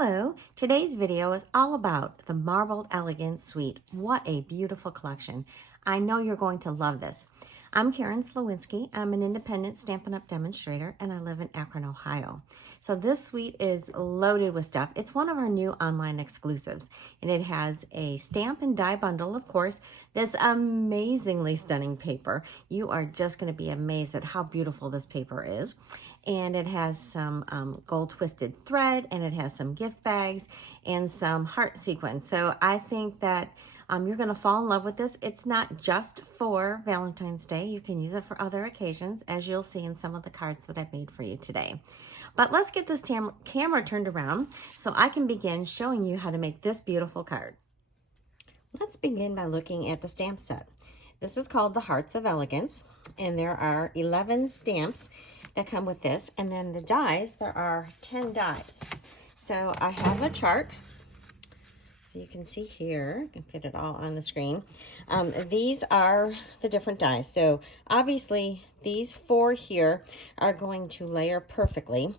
Hello, today's video is all about the Marbled Elegance Suite. What a beautiful collection. I know you're going to love this. I'm Karen Slowinski. I'm an independent Stampin' Up! Demonstrator and I live in Akron, Ohio. So this suite is loaded with stuff. It's one of our new online exclusives and it has a stamp and die bundle, of course, this amazingly stunning paper. You are just going to be amazed at how beautiful this paper is. And it has some gold twisted thread, and it has some gift bags and some heart sequins. So I think that you're going to fall in love with this. It's not just for Valentine's Day. You can use it for other occasions, as you'll see in some of the cards that I've made for you today. But let's get this camera turned around so I can begin showing you how to make this beautiful card. Let's begin by looking at the stamp set. This is called the Hearts of Elegance, and there are 11 stamps that come with this, and then the dies, there are 10 dies. So I have a chart, so you can see here, I can fit it all on the screen. These are the different dies. So obviously these 4 here are going to layer perfectly,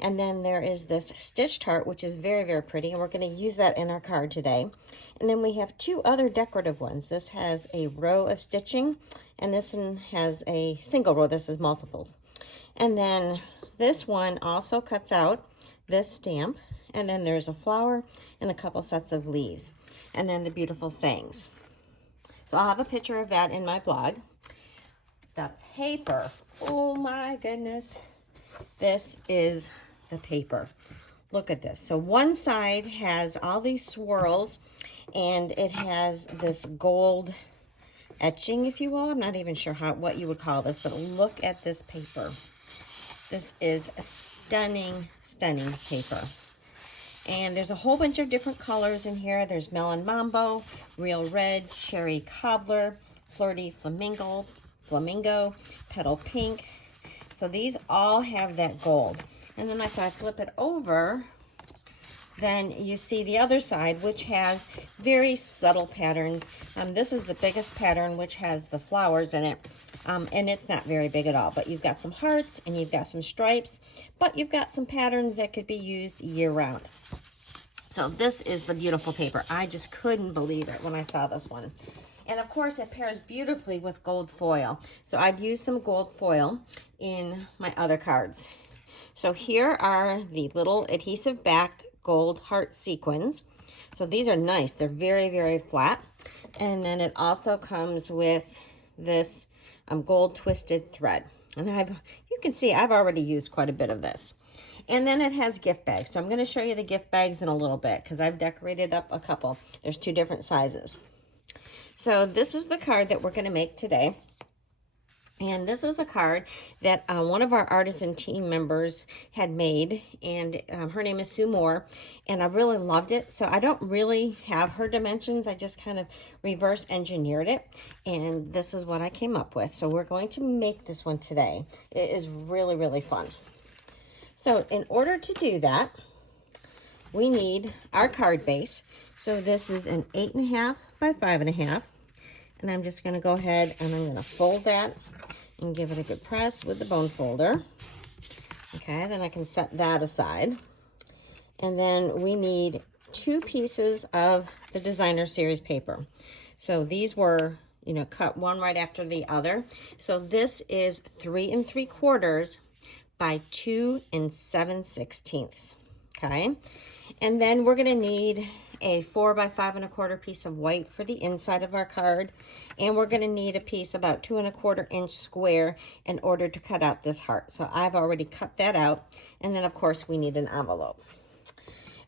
and then there is this stitched heart, which is very, very pretty, and we're going to use that in our card today. And then we have 2 other decorative ones. This has a row of stitching, and this one has a single row. This is multiples. And then this one also cuts out this stamp, and then there's a flower and a couple sets of leaves, and then the beautiful sayings. So I'll have a picture of that in my blog. The paper, oh my goodness, this is the paper. Look at this. So one side has all these swirls, and it has this gold etching, if you will. I'm not even sure what you would call this, but look at this paper. This is a stunning, stunning paper. And there's a whole bunch of different colors in here. There's Melon Mambo, Real Red, Cherry Cobbler, Flirty Flamingo, Petal Pink. So these all have that gold. And then if I flip it over, then you see the other side, which has very subtle patterns. This is the biggest pattern, which has the flowers in it. And it's not very big at all, but you've got some hearts and you've got some stripes, but you've got some patterns that could be used year round. So this is the beautiful paper. I just couldn't believe it when I saw this one. And of course it pairs beautifully with gold foil. So I've used some gold foil in my other cards. So here are the little adhesive backed gold heart sequins. So these are nice. They're very, very flat. And then it also comes with this gold twisted thread. And you can see I've already used quite a bit of this. And then it has gift bags. So I'm going to show you the gift bags in a little bit because I've decorated up a couple. There's 2 different sizes. So this is the card that we're going to make today. And this is a card that one of our Artisan team members had made, and her name is Mohr, and I really loved it. So I don't really have her dimensions. I just kind of reverse engineered it, and this is what I came up with. So we're going to make this one today. It is really, really fun. So in order to do that, we need our card base. So this is an 8.5 by 5.5, and I'm just going to go ahead and I'm going to fold that and give it a good press with the bone folder. Okay, then I can set that aside. And then we need 2 pieces of the designer series paper. So these were, cut one right after the other. So this is 3 3/4 by 2 7/16. Okay, and then we're gonna need a 4 by 5 1/4 piece of white for the inside of our card, and we're going to need a piece about 2 1/4 inch square in order to cut out this heart. So I've already cut that out, and then of course we need an envelope.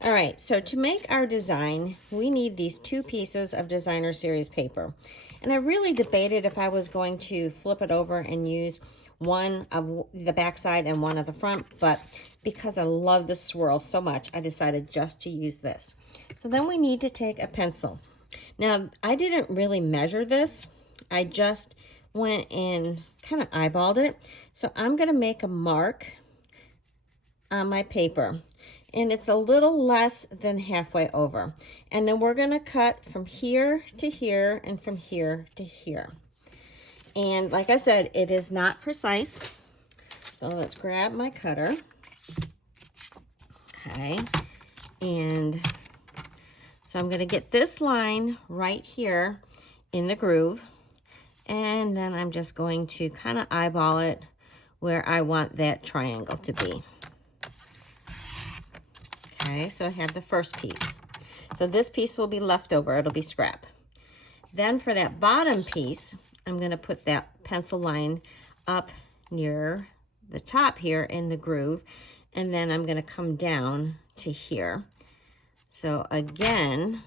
All right, so to make our design, we need these 2 pieces of designer series paper, and I really debated if I was going to flip it over and use one of the back side and one of the front, but because I love the swirl so much, I decided just to use this. So then we need to take a pencil. Now, I didn't really measure this. I just went and kind of eyeballed it. So I'm going to make a mark on my paper, and it's a little less than halfway over. And then we're going to cut from here to here and from here to here. And like I said, it is not precise. So let's grab my cutter. Okay. And so I'm going to get this line right here in the groove. And then I'm just going to kind of eyeball it where I want that triangle to be. Okay, so I have the first piece. So this piece will be left over, it'll be scrap. Then for that bottom piece, I'm gonna put that pencil line up near the top here in the groove, and then I'm gonna come down to here. So again,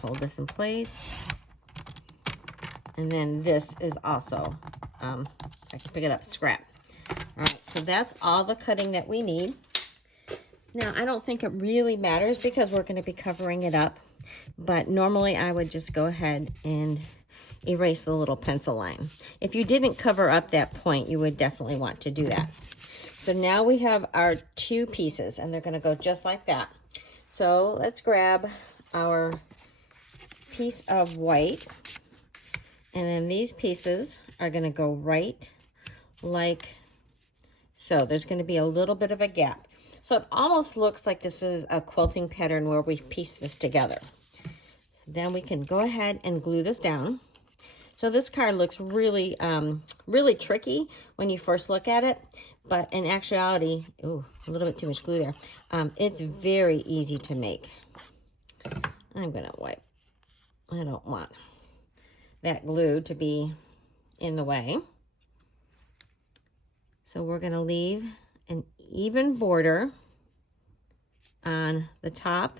hold this in place. And then this is also, I can pick it up, scrap. All right, so that's all the cutting that we need. Now, I don't think it really matters because we're going to be covering it up, but normally I would just go ahead and erase the little pencil line. If you didn't cover up that point, you would definitely want to do that. So now we have our two pieces, and they're going to go just like that. So let's grab our piece of white, and then these pieces are going to go right like so. There's going to be a little bit of a gap. So it almost looks like this is a quilting pattern where we've pieced this together. So then we can go ahead and glue this down. So this card looks really, really tricky when you first look at it, but in actuality, ooh, a little bit too much glue there. It's very easy to make. I'm gonna wipe. I don't want that glue to be in the way. So we're gonna leave an even border on the top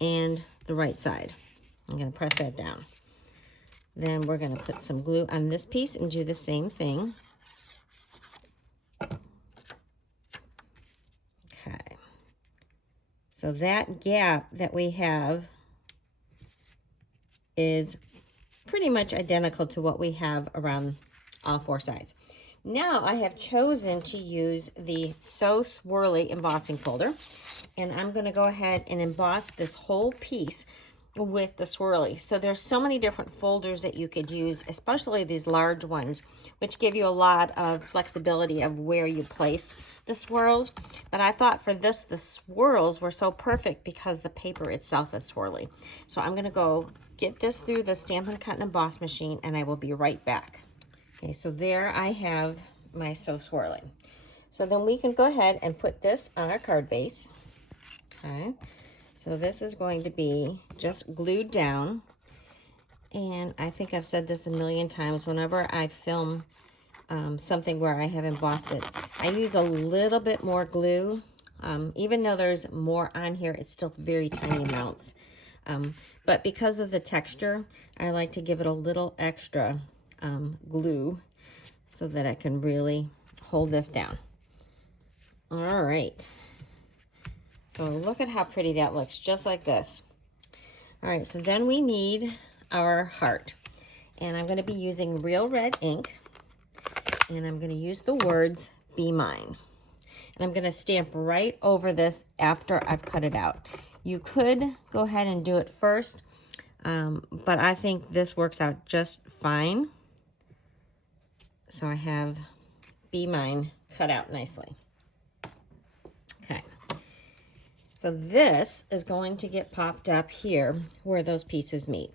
and the right side. I'm going to press that down. Then we're going to put some glue on this piece and do the same thing. Okay. So that gap that we have is pretty much identical to what we have around all four sides. Now I have chosen to use the So Swirly embossing folder, and I'm going to go ahead and emboss this whole piece with the swirly. So there's so many different folders that you could use, especially these large ones, which give you a lot of flexibility of where you place the swirls. But I thought for this, the swirls were so perfect because the paper itself is swirly. So I'm going to go get this through the Stampin' Cut and Emboss machine, and I will be right back. Okay, so there I have my So Swirly. So then we can go ahead and put this on our card base. Okay, so this is going to be just glued down. And I think I've said this a million times, whenever I film something where I have embossed it, I use a little bit more glue. Even though there's more on here, it's still very tiny amounts. But because of the texture, I like to give it a little extra glue so that I can really hold this down. All right. So look at how pretty that looks, just like this. All right, so then we need our heart. And I'm going to be using real red ink. And I'm going to use the words, "Be Mine." And I'm going to stamp right over this after I've cut it out. You could go ahead and do it first, but I think this works out just fine. So I have "Be Mine" cut out nicely. Okay. So this is going to get popped up here where those pieces meet.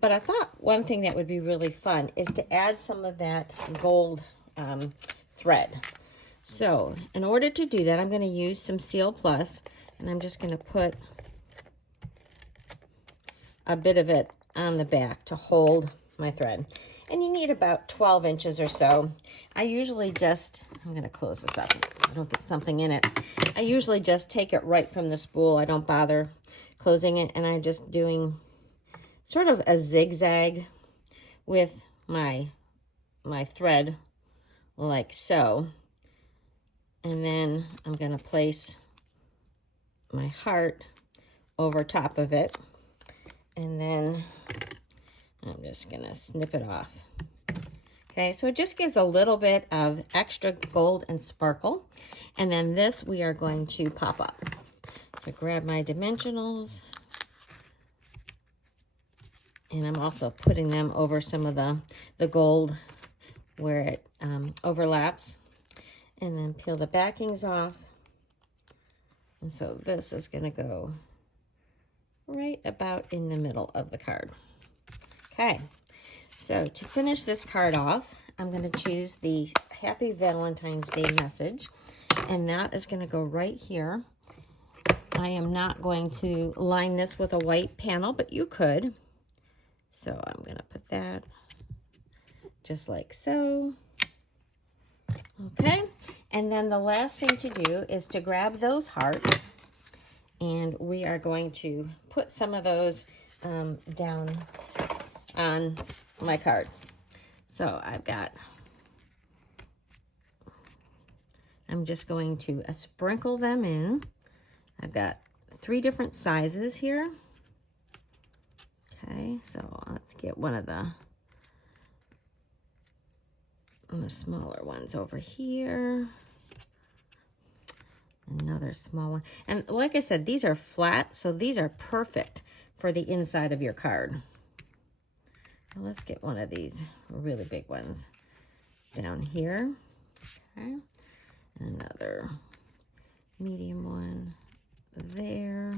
But I thought one thing that would be really fun is to add some of that gold thread. So in order to do that, I'm going to use some Seal Plus, and I'm just going to put a bit of it on the back to hold my thread. And you need about 12 inches or so. I usually just, I'm going to close this up so I don't get something in it. I usually just take it right from the spool. I don't bother closing it, and I'm just doing sort of a zigzag with my thread like so. And then I'm going to place my heart over top of it. And then I'm just going to snip it off. Okay, so it just gives a little bit of extra gold and sparkle. And then this we are going to pop up. So grab my dimensionals. And I'm also putting them over some of the gold where it overlaps. And then peel the backings off. And so this is going to go right about in the middle of the card. Okay, so to finish this card off, I'm going to choose the Happy Valentine's Day message, and that is going to go right here. I am not going to line this with a white panel, but you could. So I'm going to put that just like so. Okay, and then the last thing to do is to grab those hearts, and we are going to put some of those down on my card. So I'm just going to sprinkle them in. I've got 3 different sizes here. Okay, so let's get one of the smaller ones over here. Another small one. And like I said, these are flat, so these are perfect for the inside of your card. Now let's get one of these really big ones down here. Okay. Another medium one there.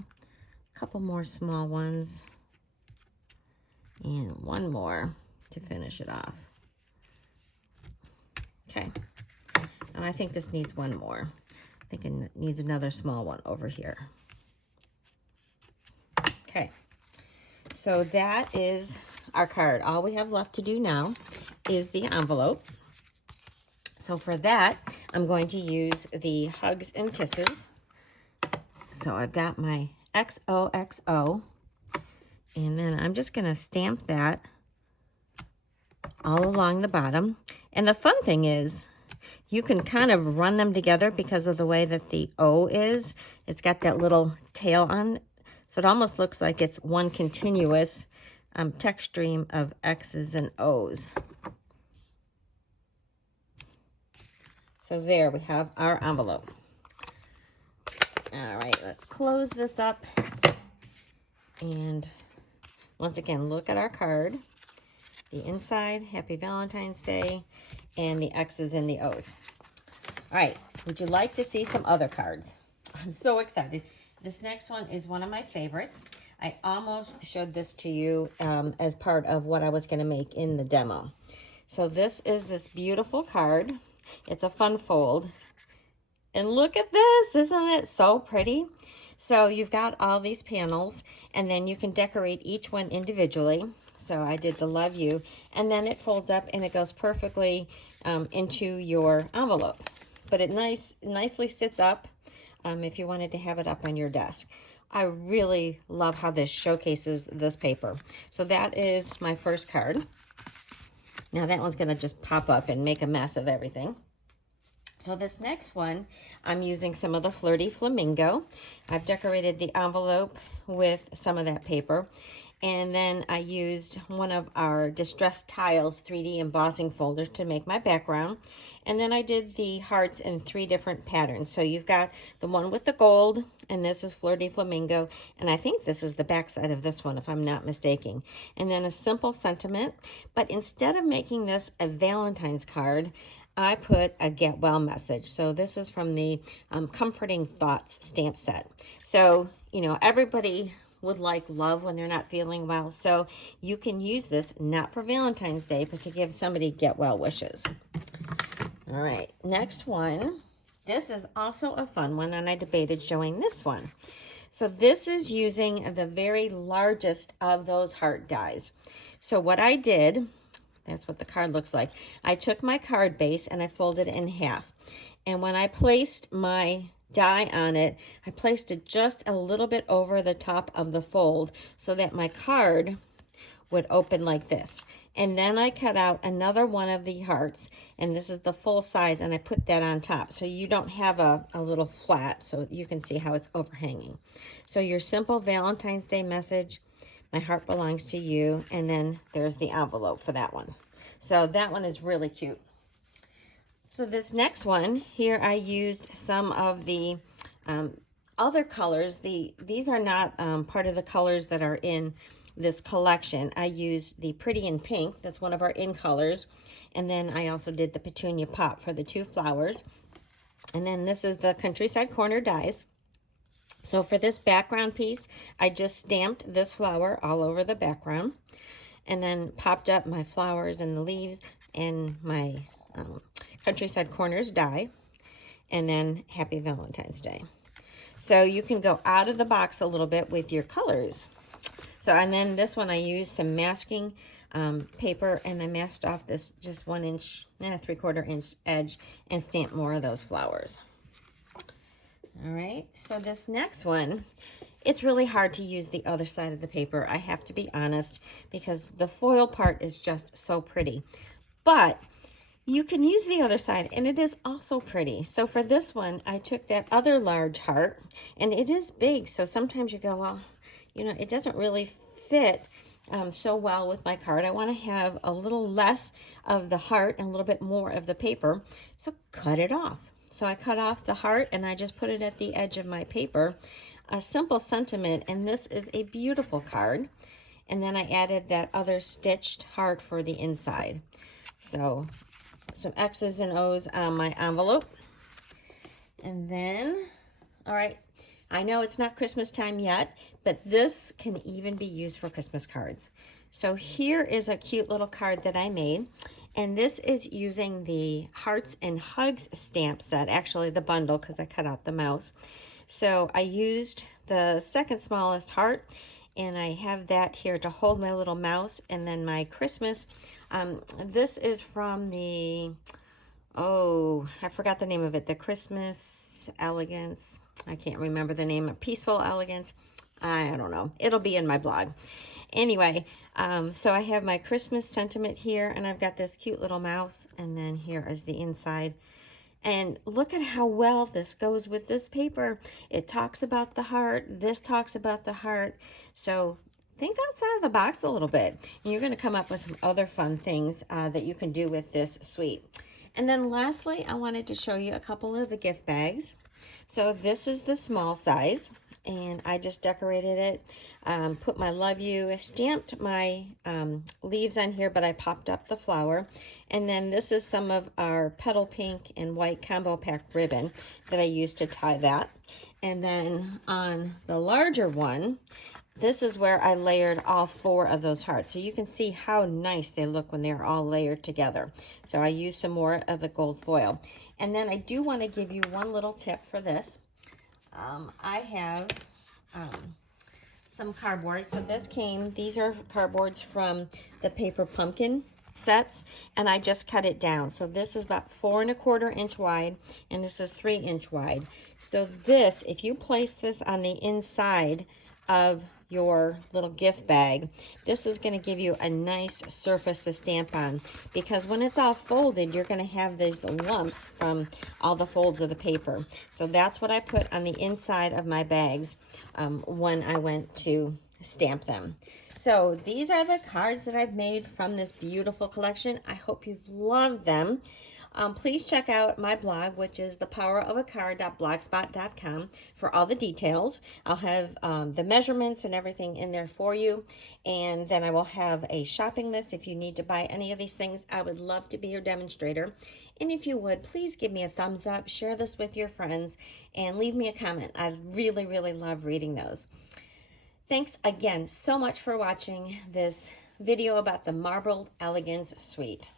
A couple more small ones. And one more to finish it off. Okay. And I think this needs one more. I think it needs another small one over here. Okay. So that is our card. All we have left to do now is the envelope. So for that, I'm going to use the Hugs and Kisses. So I've got my XOXO, and then I'm just going to stamp that all along the bottom. And the fun thing is, you can kind of run them together because of the way that the O is. It's got that little tail on it. So it almost looks like it's one continuous text stream of X's and O's. So there we have our envelope. All right, let's close this up. And once again, look at our card. The inside, Happy Valentine's Day, and the X's and the O's. All right, would you like to see some other cards? I'm so excited. This next one is one of my favorites. I almost showed this to you as part of what I was going to make in the demo. So this is this beautiful card. It's a fun fold. And look at this. Isn't it so pretty? So you've got all these panels, and then you can decorate each one individually. So I did the Love You, and then it folds up and it goes perfectly into your envelope. But it nicely sits up if you wanted to have it up on your desk. I really love how this showcases this paper. So that is my first card. Now that one's going to just pop up and make a mess of everything. So this next one, I'm using some of the Flirty Flamingo. I've decorated the envelope with some of that paper. And then I used one of our Distressed Tiles 3D embossing folders to make my background. And then I did the hearts in 3 different patterns. So you've got the one with the gold, and this is Flirty Flamingo. And I think this is the back side of this one, if I'm not mistaken. And then a simple sentiment. But instead of making this a Valentine's card, I put a get well message. So this is from the Comforting Thoughts stamp set. So, you know, everybody would like love when they're not feeling well. So you can use this not for Valentine's Day, but to give somebody get well wishes. All right, next one. This is also a fun one, and I debated showing this one. So this is using the very largest of those heart dies. So what I did, that's what the card looks like. I took my card base and I folded it in half. And when I placed my die on it, I placed it just a little bit over the top of the fold so that my card would open like this. And then I cut out another one of the hearts, and this is the full size, and I put that on top. So you don't have a little flat, so you can see how it's overhanging. So your simple Valentine's Day message, my heart belongs to you, and then there's the envelope for that one. So that one is really cute. So this next one, here I used some of the other colors. These are not part of the colors that are in this collection. I used the Pretty in Pink, that's one of our in colors, and then I also did the Petunia Pop for the 2 flowers. And then this is the Countryside Corner dies. So for this background piece, I just stamped this flower all over the background and then popped up my flowers and the leaves and my Countryside Corners die, and then Happy Valentine's Day. So you can go out of the box a little bit with your colors. So, and then this one I used some masking paper, and I masked off this just 1 inch and a 3/4 inch edge and stamped more of those flowers. All right, so this next one, it's really hard to use the other side of the paper, I have to be honest, because the foil part is just so pretty. But you can use the other side, and it is also pretty. So for this one, I took that other large heart, and it is big, so sometimes you go, well, you know, it doesn't really fit so well with my card. I want to have a little less of the heart and a little bit more of the paper, so cut it off. So I cut off the heart, and I just put it at the edge of my paper. A simple sentiment, and this is a beautiful card. And then I added that other stitched heart for the inside. So some X's and O's on my envelope. And then, all right, I know it's not Christmas time yet, but this can even be used for Christmas cards. So here is a cute little card that I made. And this is using the Hearts and Hugs stamp set, actually the bundle, because I cut out the mouse. So I used the second smallest heart, and I have that here to hold my little mouse, and then my Christmas. This is from the, oh, I forgot the name of it, the Christmas Elegance. I can't remember the name, Peaceful Elegance. I don't know. It'll be in my blog. Anyway, so I have my Christmas sentiment here, and I've got this cute little mouse, and then here is the inside. And look at how well this goes with this paper. It talks about the heart. This talks about the heart. So think outside of the box a little bit. And you're going to come up with some other fun things that you can do with this suite. And then lastly, I wanted to show you a couple of the gift bags. So this is the small size, and I just decorated it, put my love you, stamped my leaves on here, but I popped up the flower. And then this is some of our petal pink and white combo pack ribbon that I used to tie that. And then on the larger one, this is where I layered all 4 of those hearts. So you can see how nice they look when they're all layered together. So I used some more of the gold foil. And then I do want to give you one little tip for this. I have some cardboard. So these are cardboards from the Paper Pumpkin sets, and I just cut it down. So this is about 4 1/4 inch wide, and this is 3 inch wide. So this, if you place this on the inside of your little gift bag, this is going to give you a nice surface to stamp on, because when it's all folded, you're going to have these lumps from all the folds of the paper. So that's what I put on the inside of my bags when I went to stamp them. So these are the cards that I've made from this beautiful collection. I hope you've loved them. Please check out my blog, which is thepowerofacard.blogspot.com, for all the details. I'll have the measurements and everything in there for you. And then I will have a shopping list if you need to buy any of these things. I would love to be your demonstrator. And if you would, please give me a thumbs up, share this with your friends, and leave me a comment. I really, really love reading those. Thanks again so much for watching this video about the Marbled Elegance Suite.